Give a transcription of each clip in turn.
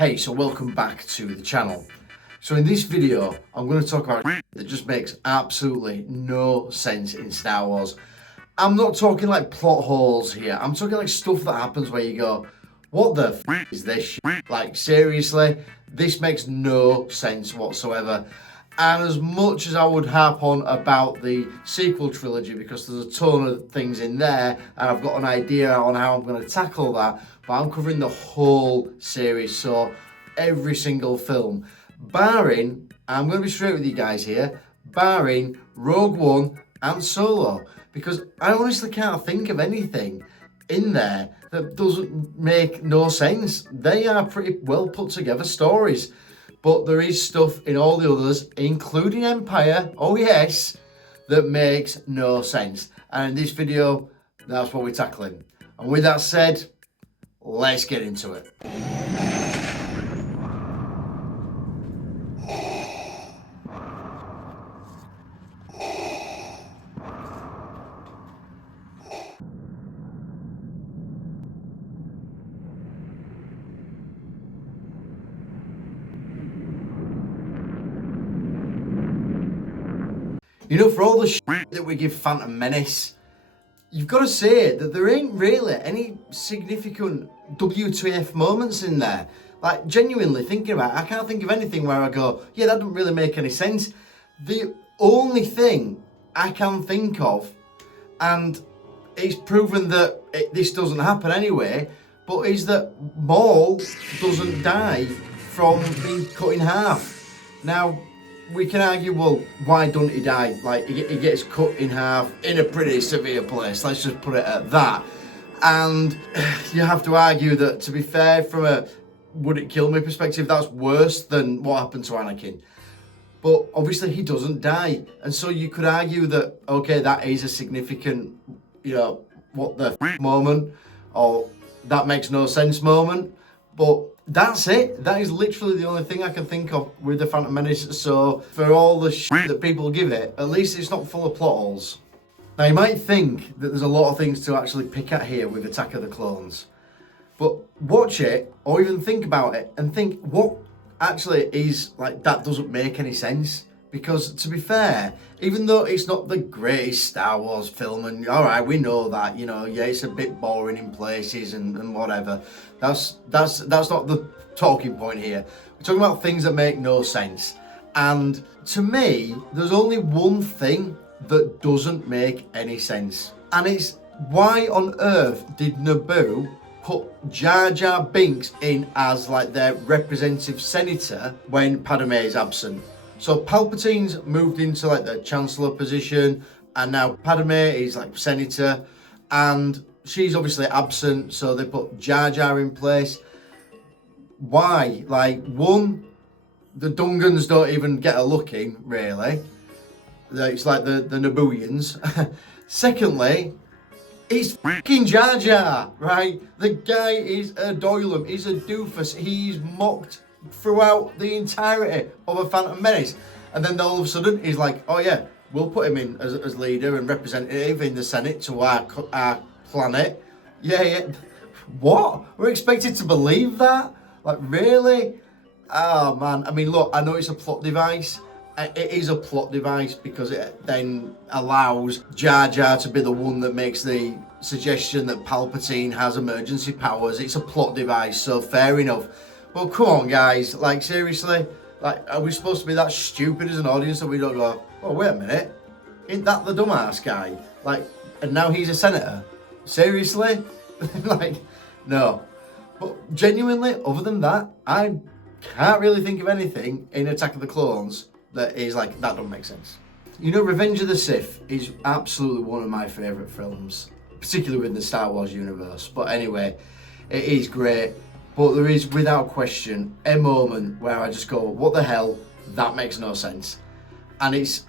Hey, so welcome back to the channel. So in this video, I'm going to talk about that just makes absolutely no sense in Star Wars. I'm not talking like plot holes here. I'm talking like stuff that happens where you go, what the f is this shit? Like seriously, this makes no sense whatsoever. And as much as I would harp on about the sequel trilogy, because there's a ton of things in there, and I've got an idea on how I'm going to tackle that, but I'm covering the whole series, so every single film, barring, I'm going to be straight with you guys here, barring Rogue One and Solo, because I honestly can't think of anything in there that doesn't make no sense. They are pretty well put together stories. But there is stuff in all the others, including Empire, oh yes, that makes no sense. And in this video, that's what we're tackling. And with that said, let's get into it. You know, for all the shit that we give Phantom Menace, you've got to say that there ain't really any significant WTF moments in there. Like, genuinely thinking about it, I can't think of anything where I go, yeah, that doesn't really make any sense. The only thing I can think of, and it's proven that this doesn't happen anyway, but is that Maul doesn't die from being cut in half. Now, we can argue, well, why don't he die? Like, he gets cut in half in a pretty severe place. Let's just put it at that. And you have to argue that, to be fair, from a would it kill me perspective, that's worse than what happened to Anakin. But obviously he doesn't die. And so you could argue that, okay, that is a significant, you know, what the moment, or that makes no sense moment. But that's it. That is literally the only thing I can think of with the Phantom Menace. So for all the shit that people give it, at least it's not full of plot holes. Now you might think that there's a lot of things to actually pick at here with Attack of the Clones. But watch it, or even think about it, and think what actually is, like, that doesn't make any sense. Because to be fair, even though it's not the greatest Star Wars film, and alright, we know that, you know, yeah, it's a bit boring in places and whatever. That's not the talking point here. We're talking about things that make no sense. And to me, there's only one thing that doesn't make any sense. And it's, why on earth did Naboo put Jar Jar Binks in as like their representative senator when Padme is absent? So Palpatine's moved into like the Chancellor position, and now Padme is like senator, and she's obviously absent, so they put Jar Jar in place. Why? Like, one, the Dungans don't even get a look in, really. It's like the Nabooians. Secondly, it's fucking Jar Jar, right? The guy is a doylem, he's a doofus, he's mocked throughout the entirety of a Phantom Menace, and then all of a sudden he's like, oh yeah, we'll put him in as leader and representative in the Senate to our planet. Yeah. What? We're expected to believe that? Like, really? Oh man, I mean, look, I know it's a plot device. It is a plot device because it then allows Jar Jar to be the one that makes the suggestion that Palpatine has emergency powers. It's a plot device, so fair enough. Well, come on, guys. Like, seriously? Like, are we supposed to be that stupid as an audience that we don't go, oh, wait a minute. Ain't that the dumbass guy? Like, and now he's a senator? Seriously? Like, no. But genuinely, other than that, I can't really think of anything in Attack of the Clones that is like, that don't make sense. You know, Revenge of the Sith is absolutely one of my favourite films, particularly within the Star Wars universe. But anyway, it is great. But there is, without question, a moment where I just go, what the hell? That makes no sense. And it's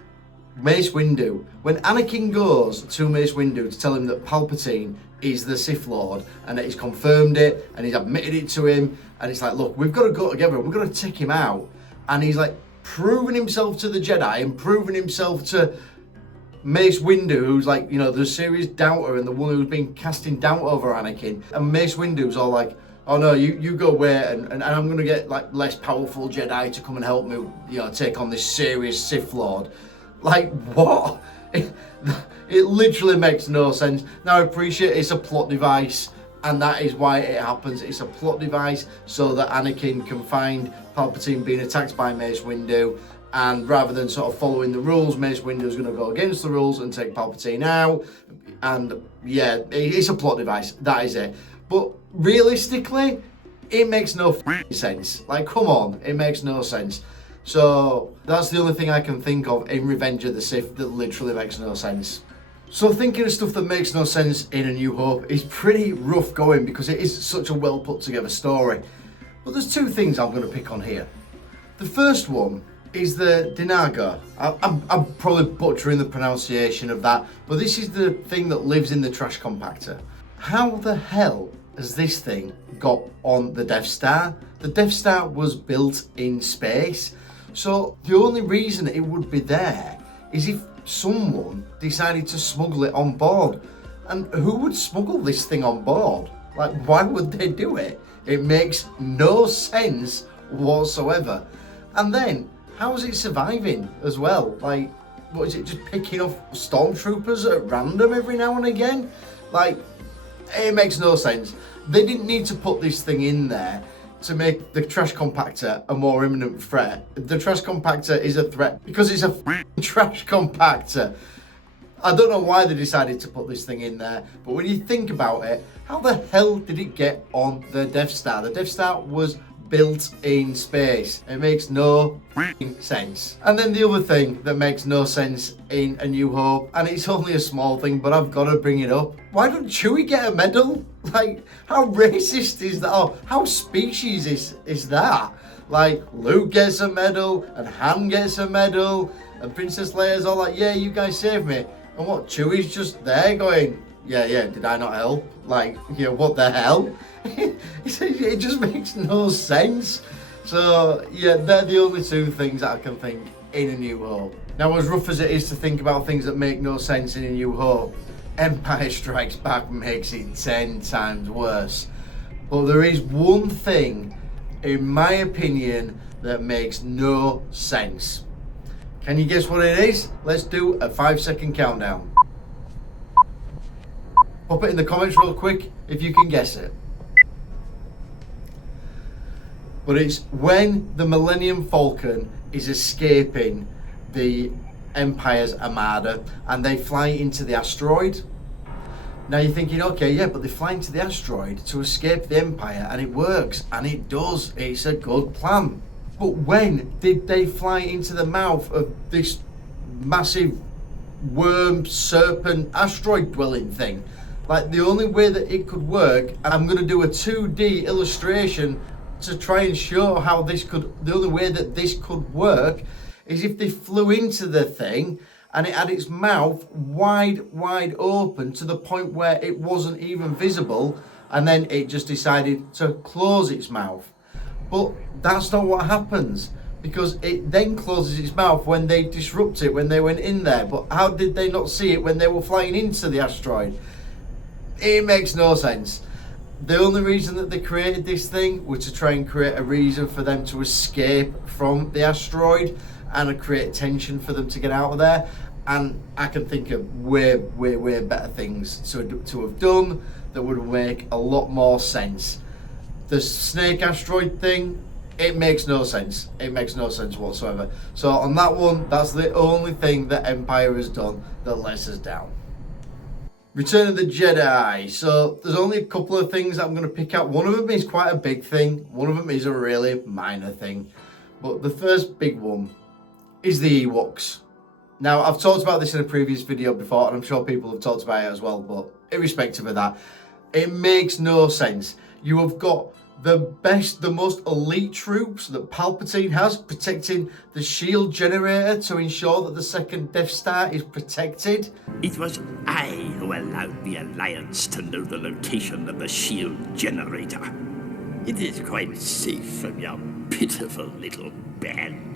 Mace Windu. When Anakin goes to Mace Windu to tell him that Palpatine is the Sith Lord, and that he's confirmed it, and he's admitted it to him, and it's like, look, we've got to go together, we've got to take him out. And he's like proving himself to the Jedi and proving himself to Mace Windu, who's like, you know, the serious doubter and the one who's been casting doubt over Anakin. And Mace Windu's all like, oh no, you go away and I'm gonna get like less powerful Jedi to come and help me, you know, take on this serious Sith Lord. Like, what? It literally makes no sense. Now, I appreciate it's a plot device, and that is why it happens. It's a plot device so that Anakin can find Palpatine being attacked by Mace Windu, and rather than sort of following the rules, Mace Windu is going to go against the rules and take Palpatine out. And yeah, it's a plot device. That is it. But realistically, it makes no sense. Like, come on, it makes no sense. So that's the only thing I can think of in Revenge of the Sith that literally makes no sense. So thinking of stuff that makes no sense in A New Hope is pretty rough going because it is such a well put together story. But there's two things I'm going to pick on here. The first one is the Dinago. I'm probably butchering the pronunciation of that, but this is the thing that lives in the trash compactor. How the hell has this thing got on the Death Star? The Death Star was built in space, so the only reason it would be there is if someone decided to smuggle it on board. And who would smuggle this thing on board? Like, why would they do it? It makes no sense whatsoever. And then, how is it surviving as well? Like, what is it, just picking off stormtroopers at random every now and again? Like, it makes no sense. They didn't need to put this thing in there to make the trash compactor a more imminent threat. The trash compactor is a threat because it's a trash compactor. I don't know why they decided to put this thing in there, but when you think about it, how the hell did it get on the Death Star? The Death Star was built in space. It makes no sense. And then the other thing that makes no sense in A New Hope, and it's only a small thing, but I've got to bring it up. Why don't Chewie get a medal? Like, how racist is that? Oh, how species is that? Like, Luke gets a medal, and Han gets a medal, and Princess Leia's all like, yeah, you guys saved me. And what, Chewie's just there going, yeah, did I not help? Like, you know, what the hell? It just makes no sense. So, yeah, they're the only two things that I can think in A New Hope. Now, as rough as it is to think about things that make no sense in A New Hope, Empire Strikes Back makes it 10 times worse. But there is one thing, in my opinion, that makes no sense. Can you guess what it is? Let's do a 5-second countdown. Pop it in the comments real quick if you can guess it. But it's when the Millennium Falcon is escaping the Empire's armada and they fly into the asteroid. Now you're thinking, okay, yeah, but they fly into the asteroid to escape the Empire, and it works, and it does. It's a good plan. But when did they fly into the mouth of this massive worm, serpent, asteroid dwelling thing? Like, the only way that it could work, and I'm going to do a 2D illustration to try and show how this could, the only way that this could work is if they flew into the thing and it had its mouth wide open to the point where it wasn't even visible, and then it just decided to close its mouth. But that's not what happens, because it then closes its mouth when they disrupt it, when they went in there. But how did they not see it when they were flying into the asteroid? It makes no sense. The only reason that they created this thing was to try and create a reason for them to escape from the asteroid and create tension for them to get out of there. And I can think of way better things to have done that would make a lot more sense. The snake asteroid thing, it makes no sense. It makes no sense whatsoever. So on that one, that's the only thing that Empire has done that lets us down. Return of the Jedi. So there's only a couple of things that I'm going to pick out. One of them is quite a big thing. One of them is a really minor thing. But the first big one is the Ewoks. Now, I've talked about this in a previous video before, and I'm sure people have talked about it as well, but irrespective of that, it makes no sense. You have got the best, the most elite troops that Palpatine has protecting the shield generator to ensure that the second Death Star is protected. It was I who allowed the Alliance to know the location of the shield generator. It is quite safe from your pitiful little band.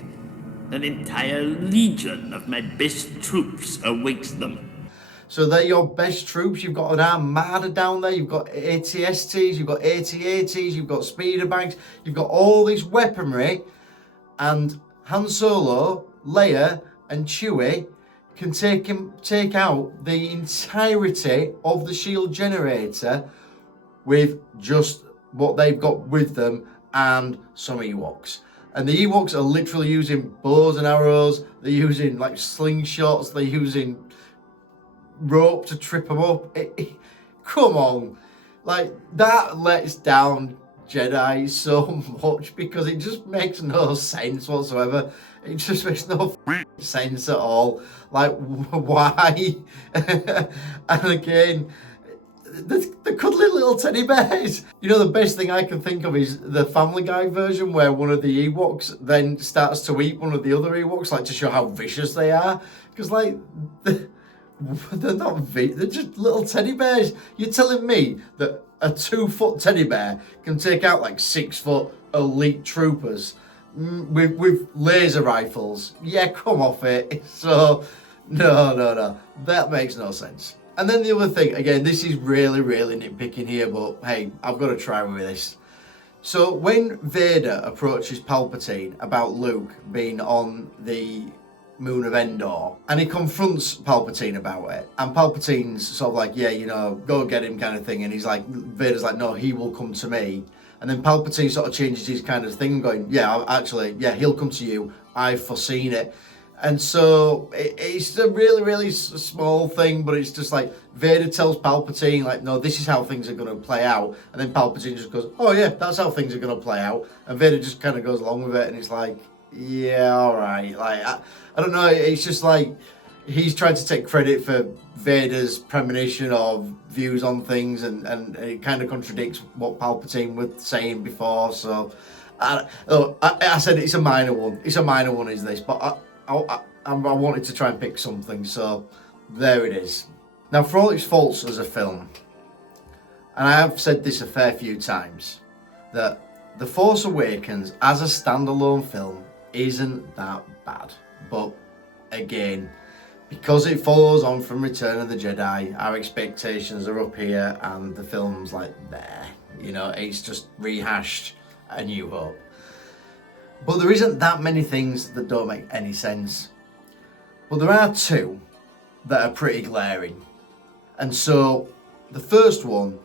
An entire legion of my best troops awaits them. So they're your best troops. You've got an armada down there. You've got ATSTs, you've got AT-ATs, you've got speeder bags. You've got all this weaponry. And Han Solo, Leia, and Chewie can take out the entirety of the shield generator with just what they've got with them and some Ewoks. And the Ewoks are literally using bows and arrows. They're using like slingshots. They're using rope to trip them up. Come on. Like, that lets down Jedi so much because it just makes no sense whatsoever. It just makes no sense at all. Like, why? And again, the cuddly little teddy bears. You know, the best thing I can think of is the Family Guy version where one of the Ewoks then starts to eat one of the other Ewoks, like to show how vicious they are. Because, like, they're not they're just little teddy bears. You're telling me that a 2-foot teddy bear can take out like 6-foot elite troopers with laser rifles? Yeah, come off it. So, no. That makes no sense. And then the other thing, again, this is really nitpicking here, but hey, I've got to try with this. So when Vader approaches Palpatine about Luke being on the moon of Endor, and he confronts Palpatine about it, and Palpatine's sort of like, yeah, you know, go get him kind of thing, and he's like, Vader's like, no, he will come to me. And then Palpatine sort of changes his kind of thing, going, yeah, actually, yeah, he'll come to you, I've foreseen it. And so it's a really small thing, but it's just like Vader tells Palpatine, like, no, this is how things are going to play out. And then Palpatine just goes, oh yeah, that's how things are going to play out. And Vader just kind of goes along with it, and it's like, yeah, all right. Like, I don't know, it's just like he's trying to take credit for Vader's premonition of views on things, and it kind of contradicts what Palpatine was saying before. So I said it's a minor one. It's a minor one, is this, but I wanted to try and pick something, so there it is. Now, for all its faults as a film, and I have said this a fair few times, that The Force Awakens as a standalone film isn't that bad. But again, because it follows on from Return of the Jedi, our expectations are up here, and the film's like there. You know, it's just rehashed A New Hope. But there isn't that many things that don't make any sense. But there are two that are pretty glaring. And so, the first one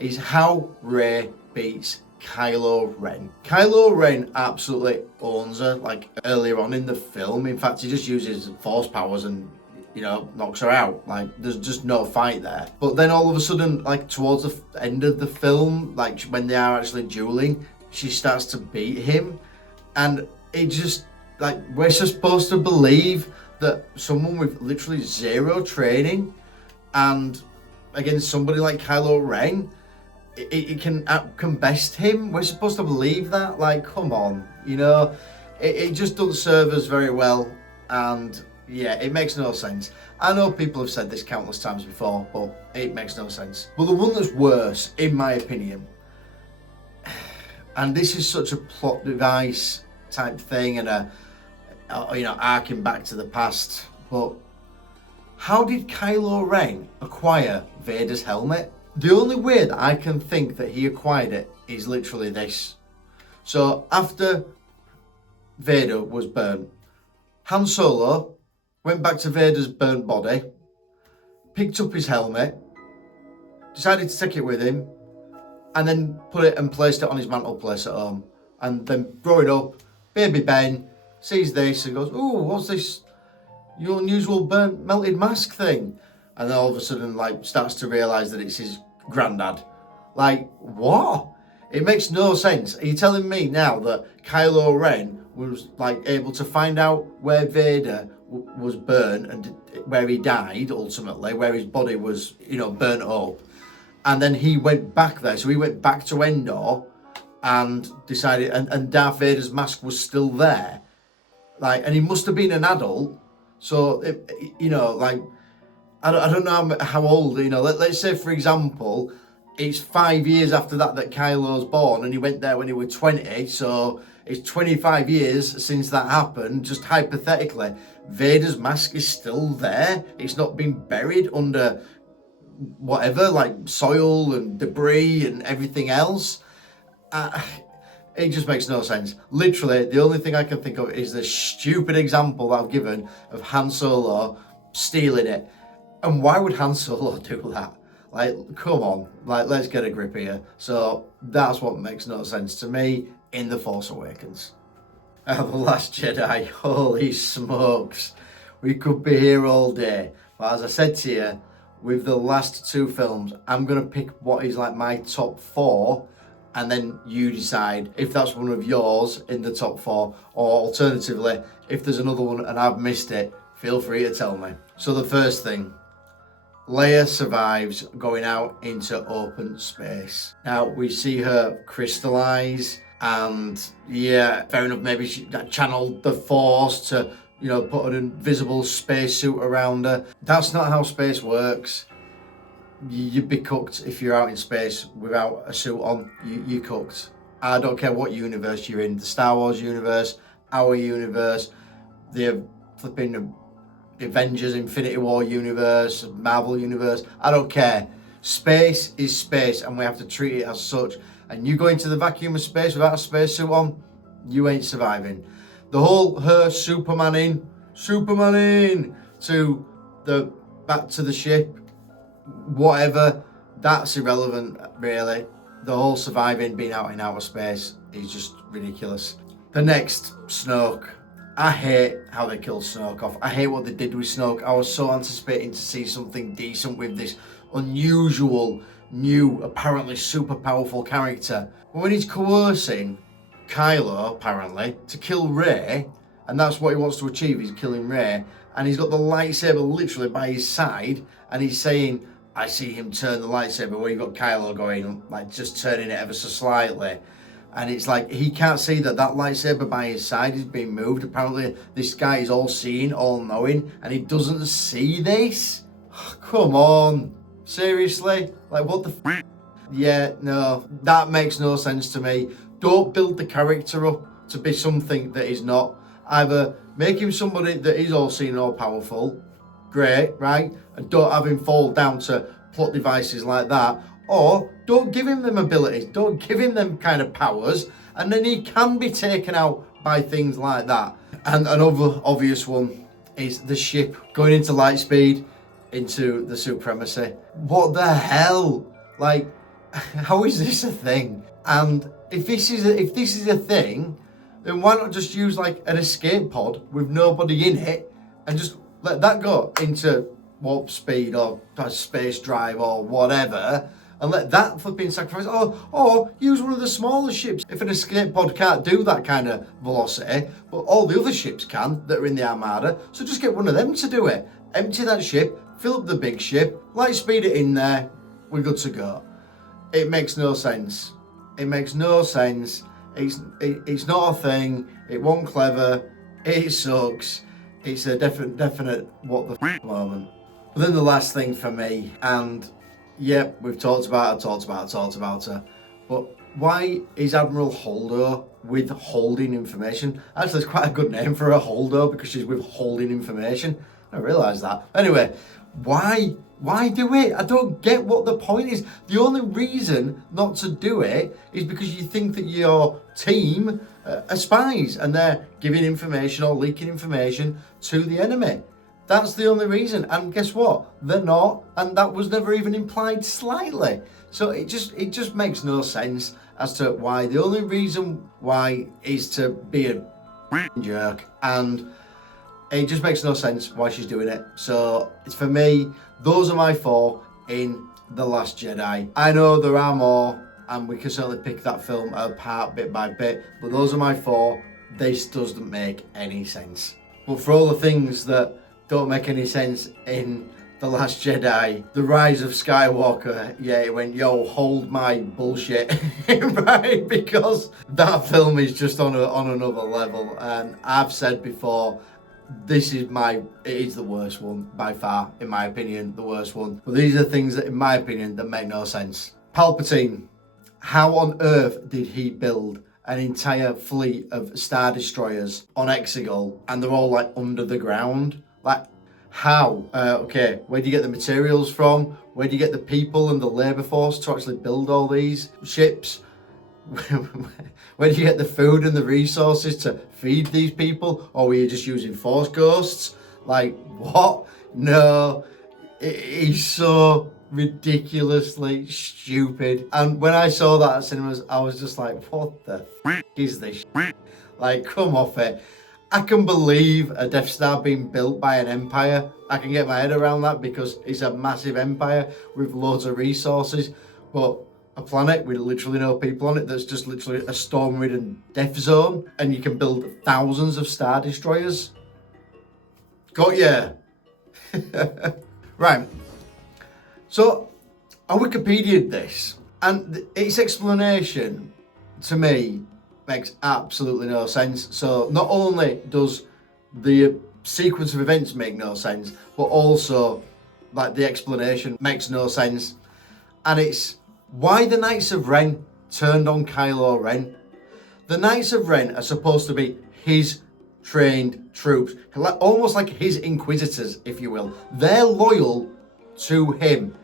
is how Rey beats Kylo Ren. Kylo Ren absolutely owns her, like, earlier on in the film. In fact, he just uses force powers and, you know, knocks her out. Like, there's just no fight there. But then all of a sudden, like, towards the end of the film, like, when they are actually dueling, she starts to beat him. And it just, like, we're supposed to believe that someone with literally zero training and against somebody like Kylo Ren, it can best him. We're supposed to believe that. Like, come on, you know, it just doesn't serve us very well. And yeah, it makes no sense. I know people have said this countless times before, but it makes no sense. But the one that's worse, in my opinion, and this is such a plot device type thing, and you know, arcing back to the past, but how did Kylo Ren acquire Vader's helmet? The only way that I can think that he acquired it is literally this. So after Vader was burnt, Han Solo went back to Vader's burnt body, picked up his helmet, decided to take it with him, and then put it and placed it on his mantelpiece at home. And then growing up, baby Ben sees this and goes, "Oh, what's this? Your unusual burnt melted mask thing?" And then all of a sudden, like, starts to realise that it's his granddad. Like, what? It makes no sense. Are you telling me now that Kylo Ren was, like, able to find out where Vader was burnt and where he died, ultimately, where his body was, you know, burnt up, and then he went back there? So he went back to Endor and decided, and Darth Vader's mask was still there. Like, and he must have been an adult. So, you know, like, I don't know how old, you know, let's say, for example, it's 5 years after that Kylo's born, and he went there when he was 20, so it's 25 years since that happened. Just hypothetically, Vader's mask is still there. It's not been buried under whatever, like soil and debris and everything else. It just makes no sense. Literally, the only thing I can think of is the stupid example that I've given of Han Solo stealing it. And why would Han Solo do that? Like, come on, like, let's get a grip here. So that's what makes no sense to me in The Force Awakens. The Last Jedi, holy smokes. We could be here all day. But as I said to you, with the last two films, I'm going to pick what is like my top 4, and then you decide if that's one of yours in the top 4, or alternatively, if there's another one and I've missed it, feel free to tell me. So the first thing, Leia survives going out into open space. Now, we see her crystallize, and yeah, fair enough, maybe she channeled the Force to, you know, put an invisible spacesuit around her. That's not how space works. You'd be cooked if you're out in space without a suit on. You're cooked. I don't care what universe you're in, the Star Wars universe, our universe, the flipping Avengers Infinity War universe, Marvel universe, I don't care. Space is space, and we have to treat it as such. And you go into the vacuum of space without a spacesuit on, you ain't surviving. The whole her Supermaning to the back to the ship, whatever, that's irrelevant really. The whole surviving, being out in outer space is just ridiculous. The next, Snoke. I hate how they killed Snoke off. I hate what they did with Snoke. I was so anticipating to see something decent with this unusual, new, apparently super powerful character. But when he's coercing Kylo, apparently, to kill Rey, and that's what he wants to achieve, he's killing Rey, and he's got the lightsaber literally by his side, and he's saying, I see him turn the lightsaber, where you've got Kylo going, like just turning it ever so slightly. And it's like, he can't see that lightsaber by his side is being moved. Apparently, this guy is all-seeing, all-knowing, and he doesn't see this? Come on. Seriously? Like, what the f***? Yeah, no. That makes no sense to me. Don't build the character up to be something that he's not. Either make him somebody that is all-seeing, all-powerful. Great, right? And don't have him fall down to plot devices like that. Or don't give him them abilities, don't give him them kind of powers, and then he can be taken out by things like that. And another obvious one is the ship going into light speed, into the supremacy. What the hell? Like, how is this a thing? And if this is a thing, then why not just use like an escape pod with nobody in it and just let that go into warp speed or space drive or whatever, and let that flipping sacrifice, or use one of the smaller ships. If an escape pod can't do that kind of velocity, but all the other ships can that are in the Armada, so just get one of them to do it. Empty that ship, fill up the big ship, light speed it in there, we're good to go. It makes no sense. It makes no sense. It's not a thing. It wasn't clever. It sucks. It's a definite what the f*** moment. But then the last thing for me, and yep, we've talked about her, but why is Admiral Holdo withholding information? Actually, it's quite a good name for a Holdo because she's withholding information. I realised that. Anyway, why do it? I don't get what the point is. The only reason not to do it is because you think that your team are spies and they're giving information or leaking information to the enemy. That's the only reason. And guess what? They're not, and that was never even implied slightly. So it just makes no sense as to why. The only reason why is to be a jerk, and it just makes no sense why she's doing it. So it's, for me, those are my 4 in The Last Jedi. I know there are more, and we can certainly pick that film apart bit by bit, but those are my 4. This doesn't make any sense. But for all the things that don't make any sense in The Last Jedi, the Rise of Skywalker, yeah, it went, yo, hold my bullshit, right? Because that film is just on another level, and I've said before, it is the worst one by far, in my opinion, the worst one. But these are things that, in my opinion, that make no sense. Palpatine. How on earth did he build an entire fleet of Star Destroyers on Exegol and they're all like under the ground? Like, how? Okay, where do you get the materials from? Where do you get the people and the labour force to actually build all these ships? Where do you get the food and the resources to feed these people? Or were you just using Force Ghosts? Like, what? No, he's so ridiculously stupid. And when I saw that at cinemas, I was just like, what the f is this? Like, come off it. I can believe a Death Star being built by an empire. I can get my head around that because it's a massive empire with loads of resources. But a planet with literally no people on it that's just literally a storm-ridden death zone, and you can build thousands of Star Destroyers. Got ya. Right. So, I Wikipedia'd this, and its explanation, to me, makes absolutely no sense. So, not only does the sequence of events make no sense, but also, like, the explanation makes no sense. And it's why the Knights of Ren turned on Kylo Ren. The Knights of Ren are supposed to be his trained troops, almost like his inquisitors, if you will. They're loyal to him,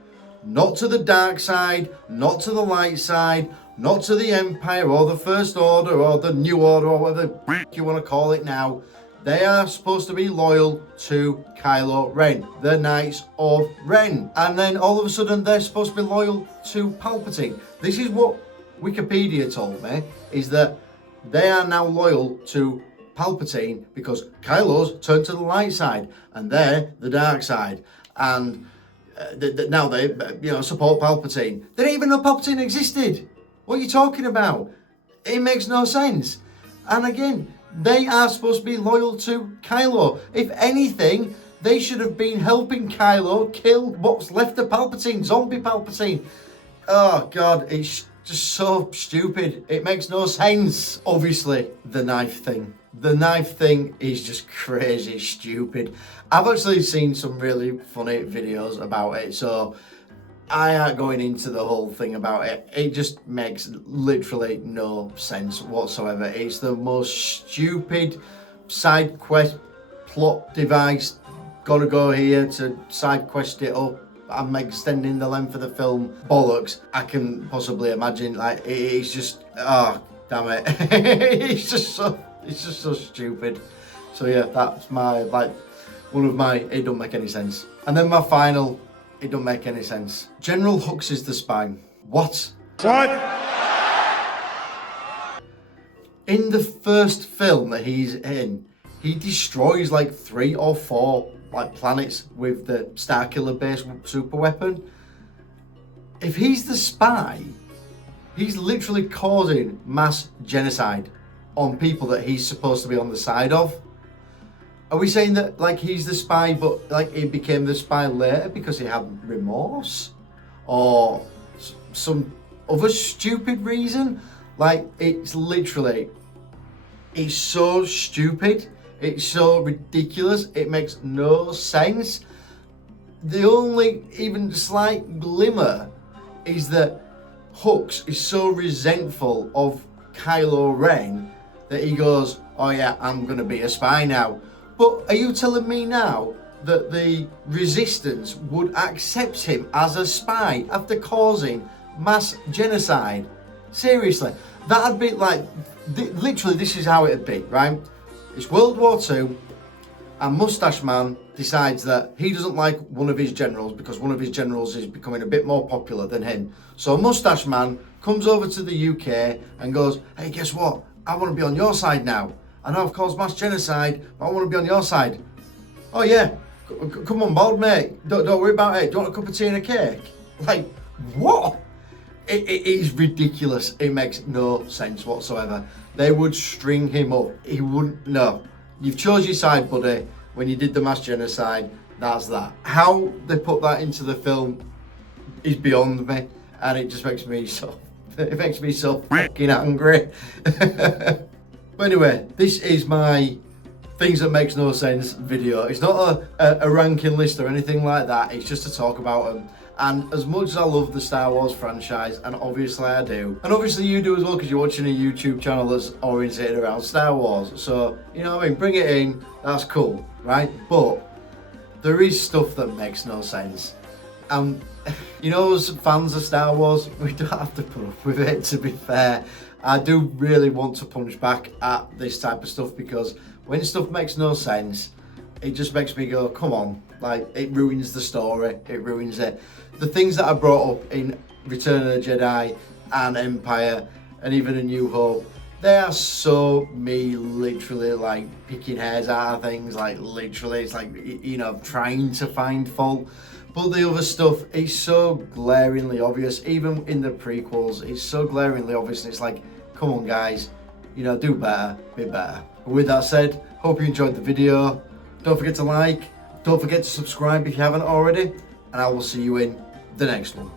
not to the dark side, not to the light side, not to the Empire or the First Order or the New Order or whatever you want to call it now. They are supposed to be loyal to Kylo Ren, the Knights of Ren. And then all of a sudden they're supposed to be loyal to Palpatine. This is what Wikipedia told me, is that they are now loyal to Palpatine because Kylo's turned to the light side and they're the dark side. And now they support Palpatine. They didn't even know Palpatine existed. What are you talking about? It makes no sense. And again, they are supposed to be loyal to Kylo. If anything, they should have been helping Kylo kill what's left of Palpatine, zombie Palpatine. Oh God, it's just so stupid. It makes no sense. Obviously, the knife thing. The knife thing is just crazy stupid. I've actually seen some really funny videos about it, so I ain't going into the whole thing about it. It just makes literally no sense whatsoever. It's the most stupid side quest plot device. Gotta go here to side quest it up. I'm extending the length of the film bollocks I can possibly imagine. Like, it's just, oh damn it. It's just so stupid. So yeah, that's my, like, one of my, it don't make any sense. And then my final, it don't make any sense. General Hux is the spy. What? What? In the first film that he's in, he destroys like 3 or 4 like planets with the Starkiller based super weapon. If he's the spy, he's literally causing mass genocide on people that he's supposed to be on the side of. Are we saying that like he's the spy but like he became the spy later because he had remorse? Or some other stupid reason? Like, it's literally, it's so stupid. It's so ridiculous. It makes no sense. The only even slight glimmer is that Hux is so resentful of Kylo Ren that he goes, oh yeah, I'm gonna be a spy now. But are you telling me now that the Resistance would accept him as a spy after causing mass genocide? Seriously, that'd be like, literally this is how it'd be, right? It's World War II and Mustache Man decides that he doesn't like one of his generals because one of his generals is becoming a bit more popular than him. So Mustache Man comes over to the UK and goes, hey, guess what? I want to be on your side now. I know I've caused mass genocide, but I want to be on your side. Oh yeah, come on board, mate. Don't worry about it. Do you want a cup of tea and a cake? Like, what? It is ridiculous. It makes no sense whatsoever. They would string him up. He wouldn't, no. You've chose your side, buddy. When you did the mass genocide, that's that. How they put that into the film is beyond me. And it just makes me so, fucking angry. But anyway, this is my things that makes no sense video. It's not a ranking list or anything like that. It's just to talk about them. And as much as I love the Star Wars franchise, and obviously I do, and obviously you do as well because you're watching a YouTube channel that's orientated around Star Wars, so, you know what I mean, bring it in, that's cool, right? But there is stuff that makes no sense. And, you know, as fans of Star Wars, we don't have to put up with it, to be fair. I do really want to punch back at this type of stuff because when stuff makes no sense, it just makes me go, come on, like, it ruins the story, it ruins it. The things that I brought up in Return of the Jedi and Empire and even A New Hope, they are so me literally like picking hairs out of things, like literally, it's like, you know, trying to find fault. But the other stuff is so glaringly obvious, even in the prequels, it's so glaringly obvious, and it's like, come on guys, you know, do better, be better. But with that said, hope you enjoyed the video. Don't forget to like, don't forget to subscribe if you haven't already, and I will see you in the next one.